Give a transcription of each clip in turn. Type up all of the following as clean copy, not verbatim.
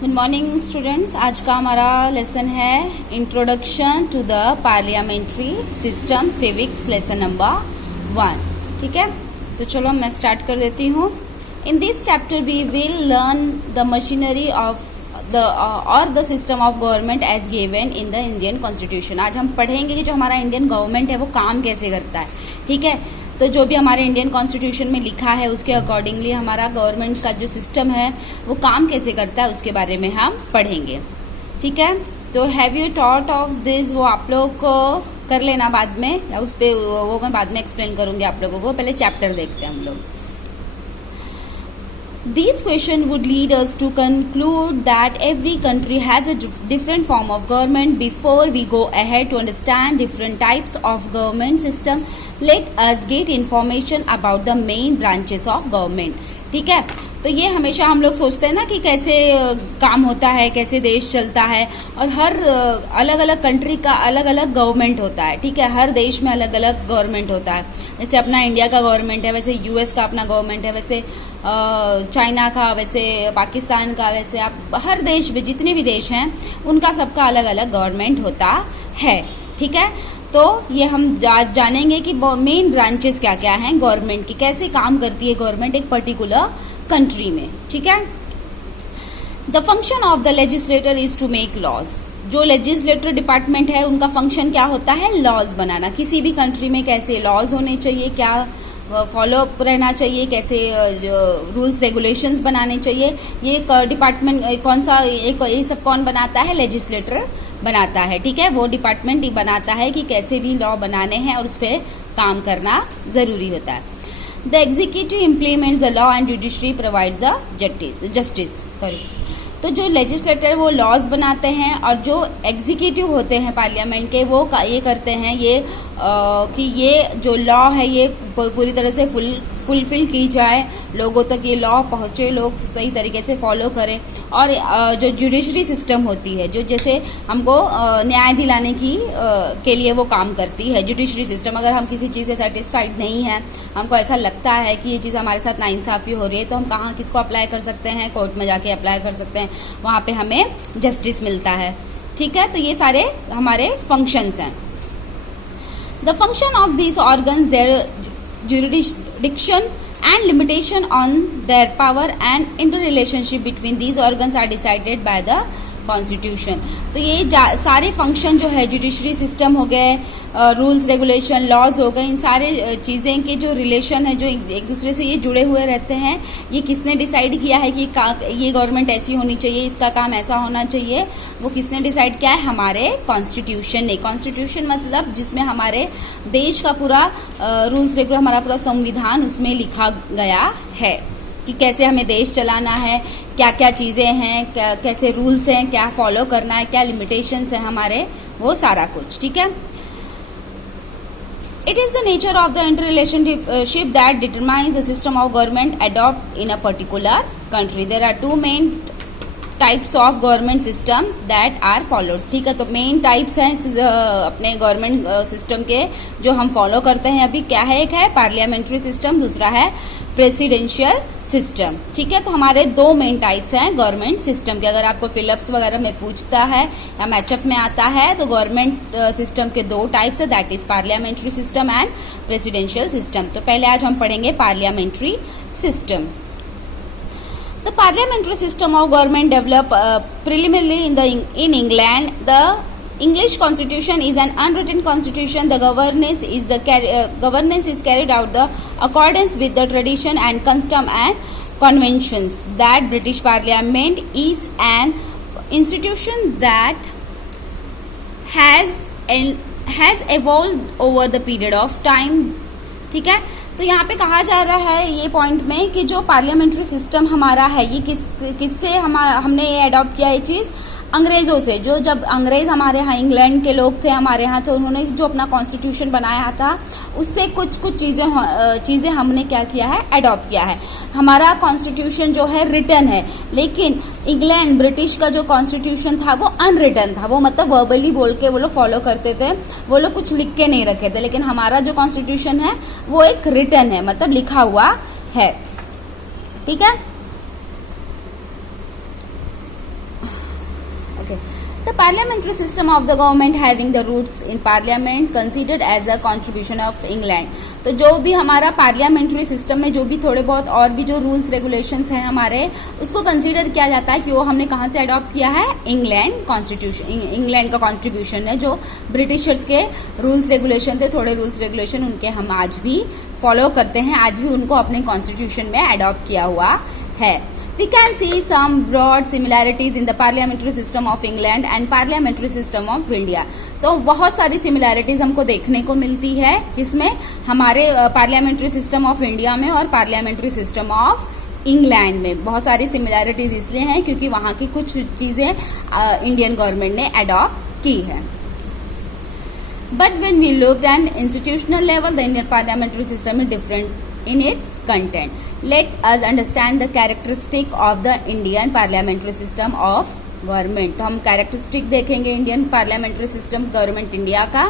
Good morning students. आज का हमारा लेसन है introduction to the parliamentary system civics lesson number 1। ठीक है, तो चलो मैं स्टार्ट कर देती हूँ। In this chapter we will learn the machinery of the system of government as given in the Indian constitution. आज हम पढ़ेंगे कि जो हमारा इंडियन गवर्नमेंट है वो काम कैसे करता है। ठीक है, तो जो भी हमारे इंडियन कॉन्स्टिट्यूशन में लिखा है उसके अकॉर्डिंगली हमारा गवर्नमेंट का जो सिस्टम है वो काम कैसे करता है उसके बारे में हम पढ़ेंगे। ठीक है, तो have you thought of this, वो आप लोग को कर लेना बाद में, या उस पर वो मैं बाद में एक्सप्लेन करूँगी आप लोगों को। पहले चैप्टर देखते हैं हम लोग। These questions would lead us to conclude that every country has a different form of government. Before we go ahead to understand different types of government system, let us get information about the main branches of government. ठीक है, तो ये हमेशा हम लोग सोचते हैं ना कि कैसे काम होता है, कैसे देश चलता है, और हर अलग अलग कंट्री का अलग अलग गवर्नमेंट होता है। ठीक है, हर देश में अलग अलग गवर्नमेंट होता है। जैसे अपना इंडिया का गवर्नमेंट है, वैसे यूएस का अपना गवर्नमेंट है, वैसे चाइना का, वैसे पाकिस्तान का, वैसे आप हर देश में जितने भी देश हैं उनका सबका अलग अलग गवर्नमेंट होता है। ठीक है, तो ये हम जानेंगे कि मेन ब्रांचेस क्या क्या हैं गवर्नमेंट की, कैसे काम करती है गवर्नमेंट एक पर्टिकुलर कंट्री में। ठीक है, the function of the legislator is to make laws. जो लेजिस्लेटर डिपार्टमेंट है उनका फंक्शन क्या होता है? लॉज बनाना। किसी भी कंट्री में कैसे लॉज होने चाहिए, क्या फॉलो अप रहना चाहिए, कैसे रूल्स रेगुलेशंस बनाने चाहिए, ये डिपार्टमेंट कौन सा, ये सब कौन बनाता है? लेजिस्लेटर बनाता है। ठीक है, वो डिपार्टमेंट ही बनाता है कि कैसे भी लॉ बनाने हैं और उस पर काम करना ज़रूरी होता है। The executive implements the law and judiciary provides the justice. तो जो लेजिस्लेटर वो लॉज बनाते हैं, और जो एग्जीक्यूटिव होते हैं पार्लियामेंट के वो ये करते हैं कि ये जो लॉ है ये पूरी तरह से फुलफिल की जाए, लोगों तक ये लॉ पहुँचे, लोग सही तरीके से फॉलो करें। और जो जुडिशरी सिस्टम होती है, जो जैसे हमको न्याय दिलाने के लिए वो काम करती है जुडिशरी सिस्टम। अगर हम किसी चीज़ से सेटिस्फाइड नहीं हैं, हमको ऐसा लगता है कि ये चीज़ हमारे साथ नाइंसाफ़ी हो रही है, तो हम कहाँ किसको अप्लाई कर सकते हैं? कोर्ट में जाके अप्लाई कर सकते हैं, वहाँ पे हमें जस्टिस मिलता है। ठीक है, तो ये सारे हमारे फंक्शंस हैं। The function of this organs, their jurisdiction and limitation on their power and interrelationship between these organs are decided by the constitution. तो ये सारे फंक्शन जो है, जुडिशरी सिस्टम हो गए, रूल्स रेगुलेशन, लॉज हो गए, इन सारे चीज़ें के जो रिलेशन है, जो एक दूसरे से ये जुड़े हुए रहते हैं, ये किसने डिसाइड किया है कि ये गवर्नमेंट ऐसी होनी चाहिए, इसका काम ऐसा होना चाहिए, वो किसने डिसाइड किया है? हमारे कॉन्स्टिट्यूशन ने। कॉन्स्टिट्यूशन मतलब जिसमें हमारे देश का पूरा रूल्स रेगुलेशन, हमारा पूरा संविधान उसमें लिखा गया है कि कैसे हमें देश चलाना है, क्या क्या चीज़ें हैं, कैसे रूल्स हैं, क्या फॉलो करना है, क्या लिमिटेशंस हैं हमारे, वो सारा कुछ। ठीक है, it is the nature of the interrelationship that determines the system of government adopt in a particular country. There are two main types of government system that are followed. ठीक है, तो मेन टाइप्स हैं अपने government system के जो हम follow करते हैं अभी। क्या है? एक है पार्लियामेंट्री सिस्टम, दूसरा है प्रेसिडेंशियल सिस्टम। ठीक है, तो हमारे दो मेन टाइप्स हैं गवर्नमेंट सिस्टम के। अगर आपको फिलअप्स वगैरह में पूछता है या मैचअप में आता है तो गवर्नमेंट सिस्टम के दो टाइप्स है, that is parliamentary system and presidential system. तो पहले आज हम पढ़ेंगे parliamentary system. The parliamentary system of government developed preliminarily in England. The English Constitution is an unwritten constitution. The governance is carried out the accordance with the tradition and custom and conventions. That British Parliament is an institution that has evolved over the period of time. ठीक है, तो यहाँ पे कहा जा रहा है ये पॉइंट में कि जो पार्लियामेंट्री सिस्टम हमारा है ये किससे हमने ये अडॉप्ट किया, ये चीज़ अंग्रेज़ों से। जो जब अंग्रेज़ हमारे यहाँ, इंग्लैंड के लोग थे हमारे यहाँ, तो उन्होंने जो अपना कॉन्स्टिट्यूशन बनाया था उससे कुछ चीज़ें हमने क्या किया है? अडॉप्ट किया है। हमारा कॉन्स्टिट्यूशन जो है रिटन है, लेकिन इंग्लैंड ब्रिटिश का जो कॉन्स्टिट्यूशन था वो अनरिटन था। वो मतलब वर्बली बोल के वो लोग फॉलो करते थे, वो लोग कुछ लिख के नहीं रखे थे। लेकिन हमारा जो कॉन्स्टिट्यूशन है वो एक रिटन है, मतलब लिखा हुआ है। ठीक है, Okay. The parliamentary system of the government having the roots in parliament considered as a contribution of England. तो जो भी हमारा पार्लियामेंट्री सिस्टम में जो भी थोड़े बहुत और भी जो रूल्स रेगुलेशंस हैं हमारे, उसको कंसीडर किया जाता है कि वो हमने कहाँ से अडॉप्ट किया है, इंग्लैंड कॉन्स्टिट्यूशन, इंग्लैंड का कॉन्स्टिट्यूशन है, जो ब्रिटिशर्स के रूल्स रेगुलेशन थे, थोड़े रूल्स रेगुलेशन उनके हम आज भी फॉलो करते हैं, आज भी उनको अपने कॉन्स्टिट्यूशन में अडॉप्ट किया हुआ है. We can see some broad similarities in the parliamentary system of England and parliamentary system of India. तो बहुत सारी सिमिलैरिटीज हमको देखने को मिलती है किसमें, हमारे पार्लियामेंट्री सिस्टम ऑफ इंडिया में और पार्लियामेंट्री सिस्टम ऑफ इंग्लैंड में. बहुत सारी सिमिलैरिटीज इसलिए हैं क्योंकि वहां की कुछ चीजें इंडियन गवर्नमेंट ने अडॉप्ट की है. But when we looked at institutional level, the Indian parliamentary system is different in its content. Let us understand the characteristic of the Indian parliamentary system of government. तो हम characteristic देखेंगे Indian parliamentary system government India का.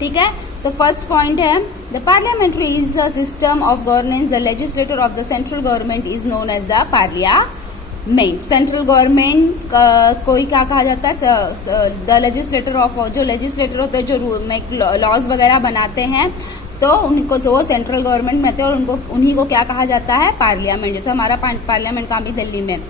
ठीक है, तो first point है, the parliamentary is a system of governance. The legislator of the central government is known as the parliament. Central government कोई क्या कहा जाता है, द लेजिस्लेटर ऑफ, जो लेजिस्लेटर होते हैं जो लॉज वगैरह बनाते हैं, तो उनको जो सेंट्रल गवर्नमेंट में थे और उनको उन्हीं को क्या कहा जाता है, पार्लियामेंट. जैसे हमारा पार्लियामेंट का भी दिल्ली में.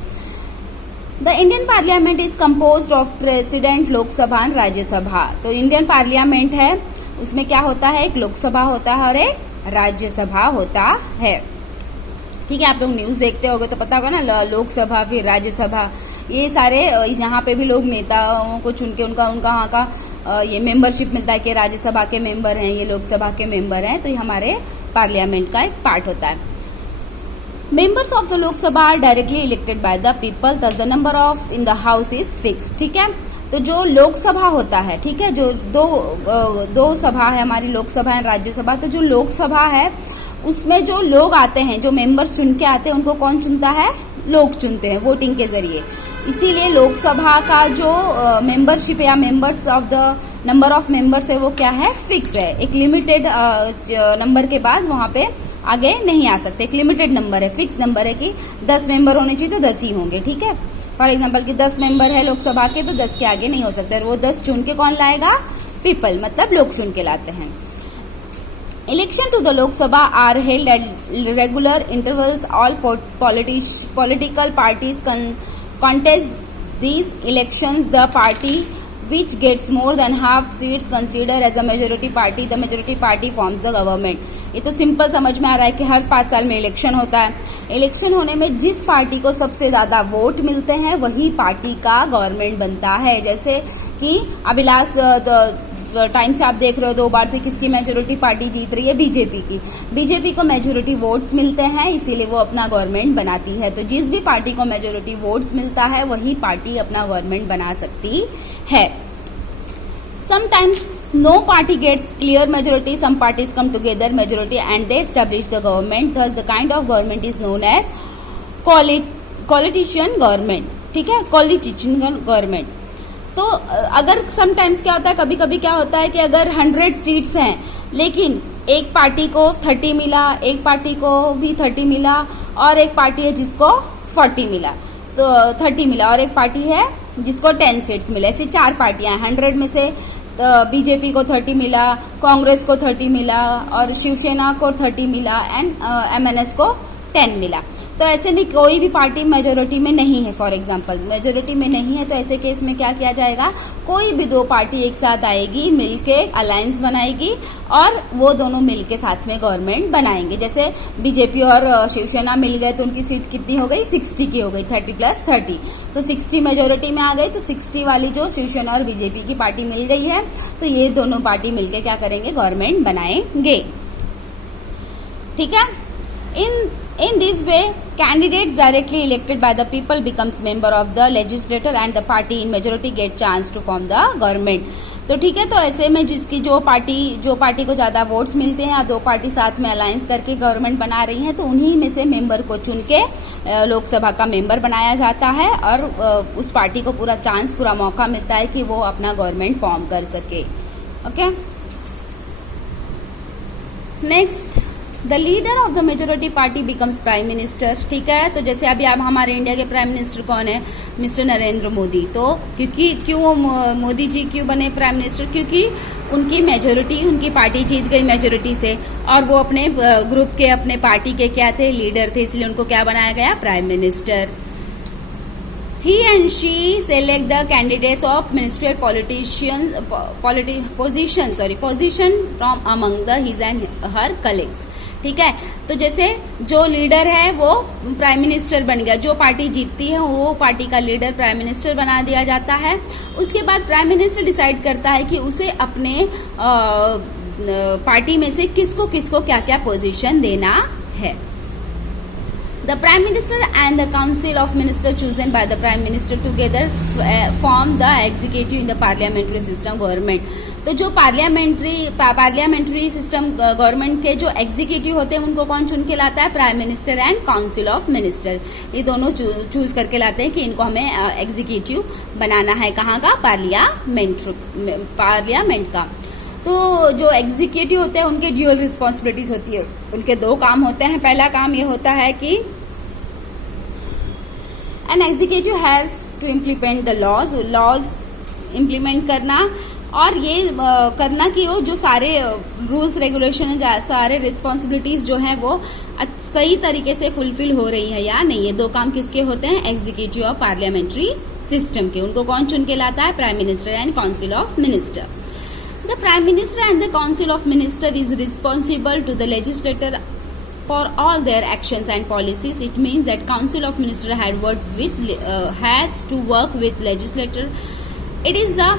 The Indian parliament is composed of president, Lok Sabha and Rajya Sabha. तो इंडियन पार्लियामेंट है, उसमें क्या होता है, एक लोकसभा होता है और एक राज्यसभा होता है. ठीक है, आप लोग न्यूज देखते होगे तो पता होगा ना, लोकसभा फिर राज्यसभा, ये सारे यहाँ पे भी लोग नेताओं को चुन के उनका वहाँ का ये मेंबरशिप मिलता है कि राज्यसभा के मेंबर हैं, ये लोकसभा के मेंबर हैं, तो ये हमारे पार्लियामेंट का एक पार्ट होता है. Members of the Lok Sabha are directly elected by the people, the number of in the house is fixed. ठीक है, तो जो लोकसभा होता है, ठीक है, जो दो सभा है हमारी, लोकसभा है राज्यसभा. तो जो लोकसभा है उसमें जो लोग आते हैं, जो मेंबर्स चुन के आते हैं, उनको कौन चुनता है, लोग चुनते हैं वोटिंग के जरिए. इसीलिए लोकसभा का जो मेंबरशिप या members of the number of members है वो क्या है, फिक्स है. एक लिमिटेड नंबर के बाद वहां पे आगे नहीं आ सकते. एक लिमिटेड नंबर है, फिक्स नंबर है कि 10 मेंबर होने चाहिए तो 10 ही होंगे. ठीक है, फॉर एग्जांपल कि 10 मेंबर है लोकसभा के तो 10 के आगे नहीं हो सकते. और वो 10 चुन के कौन लाएगा, पीपल, मतलब लोग चुन के लाते हैं. Election to the Lok Sabha are held at regular intervals. All political parties contest these elections. The party which gets more than half seats considered as a majority party. The majority party forms the government. ये तो simple समझ में आ रहा है कि हर 5 साल में election होता है. इलेक्शन होने में जिस पार्टी को सबसे ज्यादा वोट मिलते हैं वही पार्टी का गवर्नमेंट बनता है. जैसे कि अभी लास्ट टाइम से आप देख रहे हो 2 बार से किसकी मेजोरिटी पार्टी जीत रही है, बीजेपी की. बीजेपी को मेजोरिटी वोट्स मिलते हैं, इसीलिए वो अपना गवर्नमेंट बनाती है. तो जिस भी पार्टी को मेजोरिटी वोट्स मिलता है वही पार्टी अपना गवर्नमेंट बना सकती है. Sometimes no party gets clear majority. Some parties come together majority and they establish the government. Thus the kind of government is known as coalition government. ठीक है, coalition government. तो अगर समटाइम्स क्या होता है, कभी कभी क्या होता है कि अगर 100 सीट्स हैं लेकिन एक पार्टी को 30 मिला, एक पार्टी को भी 30 मिला और एक पार्टी है जिसको 40 मिला, तो 30 मिला और एक पार्टी है जिसको 10 सीट्स मिले. ऐसी 4 पार्टियां हैं. 100 में से बीजेपी को 30 मिला, कांग्रेस को 30 मिला और शिवसेना को 30 मिला एंड एमएनएस को 10 मिला. तो ऐसे में कोई भी पार्टी मेजोरिटी में नहीं है, फॉर एग्जांपल मेजोरिटी में नहीं है, तो ऐसे केस में क्या किया जाएगा, कोई भी 2 पार्टी एक साथ आएगी, मिलके अलायंस बनाएगी और वो दोनों मिलके साथ में गवर्नमेंट बनाएंगे. जैसे बीजेपी और शिवसेना मिल गए तो उनकी सीट कितनी हो गई, 60 की हो गई, 30 + 30. तो 60 मेजोरिटी में आ गई, तो 60 वाली जो शिवसेना और बीजेपी की पार्टी मिल गई है, तो ये दोनों पार्टी मिलके क्या करेंगे, गवर्नमेंट बनाएंगे. ठीक है, in this way candidates directly elected by the people becomes member of the legislature and the party in majority get chance to form the government. तो ठीक है, तो ऐसे में जिसकी जो पार्टी को ज्यादा वोट्स मिलते हैं और 2 पार्टी साथ में अलायंस करके गवर्नमेंट बना रही हैं, तो उन्हीं में से मेंबर को चुन के लोकसभा का मेंबर बनाया जाता है और उस पार्टी को पूरा चांस, पूरा मौका मिलता है कि वो अपना गवर्नमेंट फॉर्म कर सके. Okay, next the leader of the majority party becomes prime minister. ठीक है, तो जैसे अभी आप हमारे इंडिया के प्राइम मिनिस्टर कौन है? मिस्टर नरेंद्र मोदी। तो क्यों मोदी जी क्यों बने प्राइम मिनिस्टर? क्योंकि उनकी मेजोरिटी, उनकी पार्टी जीत गई मेजोरिटी से, और वो अपने ग्रुप के, अपने पार्टी के क्या थे? लीडर थे, इसलिए उनको क्या बनाया गया? Prime minister. He and she select the candidates of ministerial position from among his and her colleagues। ठीक है, तो जैसे जो लीडर है वो प्राइम मिनिस्टर बन गया, जो पार्टी जीतती है वो पार्टी का लीडर प्राइम मिनिस्टर बना दिया जाता है। उसके बाद प्राइम मिनिस्टर डिसाइड करता है कि उसे अपने पार्टी में से किसको किसको क्या क्या पोजीशन देना है। The Prime Minister and the Council of Ministers chosen by the Prime Minister together form the executive in the parliamentary system government। तो जो पार्लियामेंट्री सिस्टम गवर्नमेंट के जो एग्जीक्यूटिव होते हैं उनको कौन चुन के लाता है? Prime minister and council of minister. ये दोनों चूज करके लाते हैं कि इनको हमें एग्जीक्यूटिव बनाना है। कहाँ का? पार्लियामेंट का। तो जो एग्जीक्यूटिव होते हैं उनके ड्यूअल रिस्पॉन्सिबिलिटीज होती है, उनके दो काम होते हैं। पहला काम ये होता है कि an executive haves to implement the laws implement करना, और ये करना कि वो जो सारे रूल्स रेगुलेशन, सारे रिस्पॉन्सिबिलिटीज जो हैं वो सही तरीके से फुलफिल हो रही है या नहीं। ये दो काम किसके होते हैं? एग्जीक्यूटिव और पार्लियामेंट्री सिस्टम के। उनको कौन चुन के लाता है? Prime minister and council of minister. The Prime Minister and the Council of Ministers is responsible to the legislator for all their actions and policies. It means that Council of Ministers has to work with legislator. It is the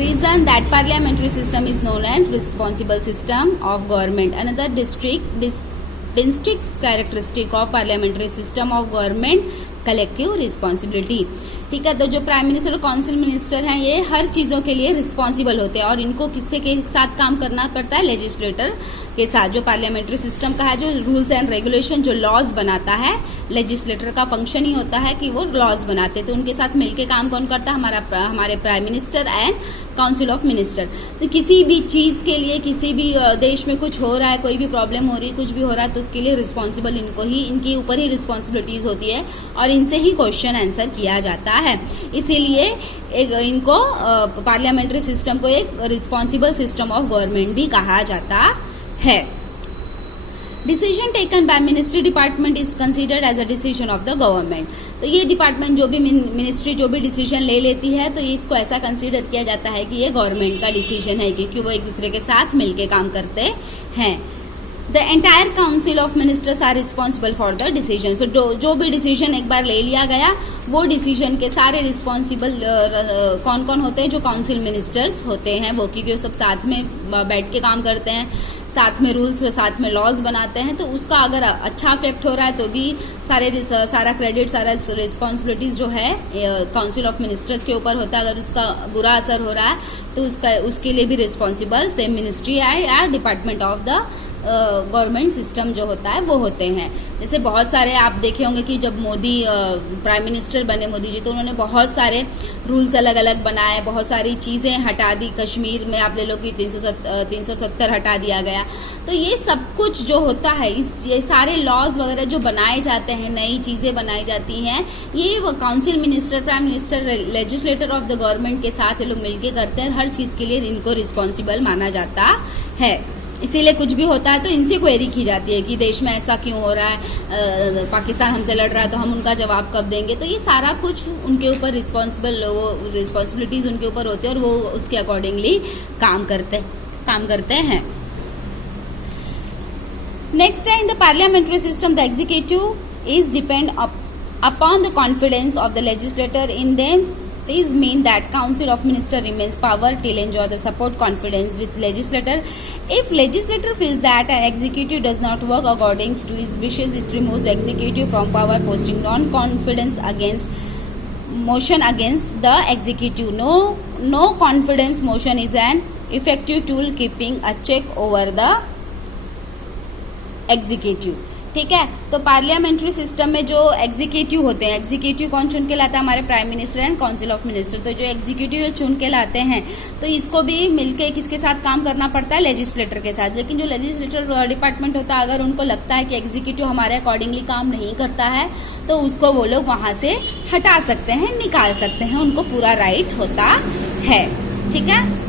reason that parliamentary system is known as responsible system of government. Another distinct characteristic of parliamentary system of government, collective responsibility। ठीक है, तो जो prime minister और council minister हैं ये हर चीजों के लिए रिस्पॉन्सिबल होते हैं, और इनको किससे के साथ काम करना पड़ता है? लेजिस्लेटर के साथ। जो पार्लियामेंट्री सिस्टम का है, जो रूल्स एंड रेगुलेशन, जो लॉज बनाता है, लेजिस्लेटर का फंक्शन ही होता है कि वो लॉज बनाते। तो उनके साथ मिलके काम कौन करता है? हमारे prime minister and council of minister. तो किसी भी चीज के लिए, किसी भी देश में कुछ हो रहा है, कोई भी प्रॉब्लम हो रही है, कुछ भी हो रहा है, तो उसके लिए रिस्पॉन्सिबल इनके ऊपर ही रिस्पॉन्सिबिलिटीज होती है, और इनसे ही क्वेश्चन आंसर किया जाता है। इसीलिए इनको पार्लियामेंट्री सिस्टम को एक रिस्पॉन्सिबल सिस्टम ऑफ गवर्नमेंट भी कहा जाता है। Decision taken by ministry department is considered as a decision of the government. तो ये डिपार्टमेंट, जो भी मिनिस्ट्री जो भी डिसीजन ले लेती है, तो इसको ऐसा कंसिडर किया जाता है कि ये गवर्नमेंट का डिसीजन है, क्योंकि वो एक दूसरे के साथ मिलकर काम करते हैं। The entire council of ministers are responsible for the decision. फिर जो भी डिसीजन एक बार ले लिया गया, वो डिसीजन के सारे रिस्पॉन्सिबल कौन कौन होते हैं? जो काउंसिल मिनिस्टर्स होते हैं वो, क्योंकि वो सब साथ में बैठ के काम करते हैं, साथ में रूल्स, साथ में लॉज बनाते हैं। तो उसका अगर अच्छा इफेक्ट हो रहा है तो भी सारा क्रेडिट, सारा रिस्पॉन्सिबिलिटीज जो है काउंसिल ऑफ मिनिस्टर्स के ऊपर होता है। अगर उसका बुरा असर हो रहा है तो उसके लिए भी रिस्पॉन्सिबल सेम मिनिस्ट्री है या department of the government system जो होता है वो होते हैं। जैसे बहुत सारे आप देखे होंगे कि जब मोदी प्राइम मिनिस्टर बने, मोदी जी, तो उन्होंने बहुत सारे रूल्स अलग अलग बनाए, बहुत सारी चीजें हटा दी। कश्मीर में आप ले लो कि 370 हटा दिया गया। तो ये सब कुछ जो होता है, ये सारे लॉज वगैरह जो बनाए जाते हैं, नई चीजें बनाई जाती हैं, ये council minister, prime minister, legislator of the government के साथ ये लोग मिलकर करते हैं। हर चीज के लिए इनको रिस्पॉन्सिबल माना जाता है। इसीलिए कुछ भी होता है तो इनसे क्वेरी की जाती है कि देश में ऐसा क्यों हो रहा है, पाकिस्तान हमसे लड़ रहा है तो हम उनका जवाब कब देंगे। तो ये सारा कुछ उनके ऊपर रिस्पॉन्सिबिलिटीज उनके ऊपर होती है, और वो उसके अकॉर्डिंगली काम करते हैं। नेक्स्ट है, in the parliamentary system the executive is depend upon the confidence of the legislator in them. These mean that Council of Ministers remains power till enjoy the support confidence with legislator. If legislator feels that an executive does not work according to his wishes, it removes the executive from power, posting non-confidence motion against the executive. No confidence motion is an effective tool keeping a check over the executive. ठीक है। तो parliamentary system में जो executive होते हैं, executive कौन चुन के लाता है? हमारे prime minister and council of minister. तो जो एग्जीक्यूटिव चुन के लाते हैं तो इसको भी मिलके किसके साथ काम करना पड़ता है? लेजिस्लेटर के साथ। लेकिन जो लेजिस्लेटर डिपार्टमेंट होता है, अगर उनको लगता है कि एग्जीक्यूटिव हमारे अकॉर्डिंगली काम नहीं करता है तो उसको वो लोग वहां से हटा सकते हैं, निकाल सकते हैं, उनको पूरा राइट होता है। ठीक है।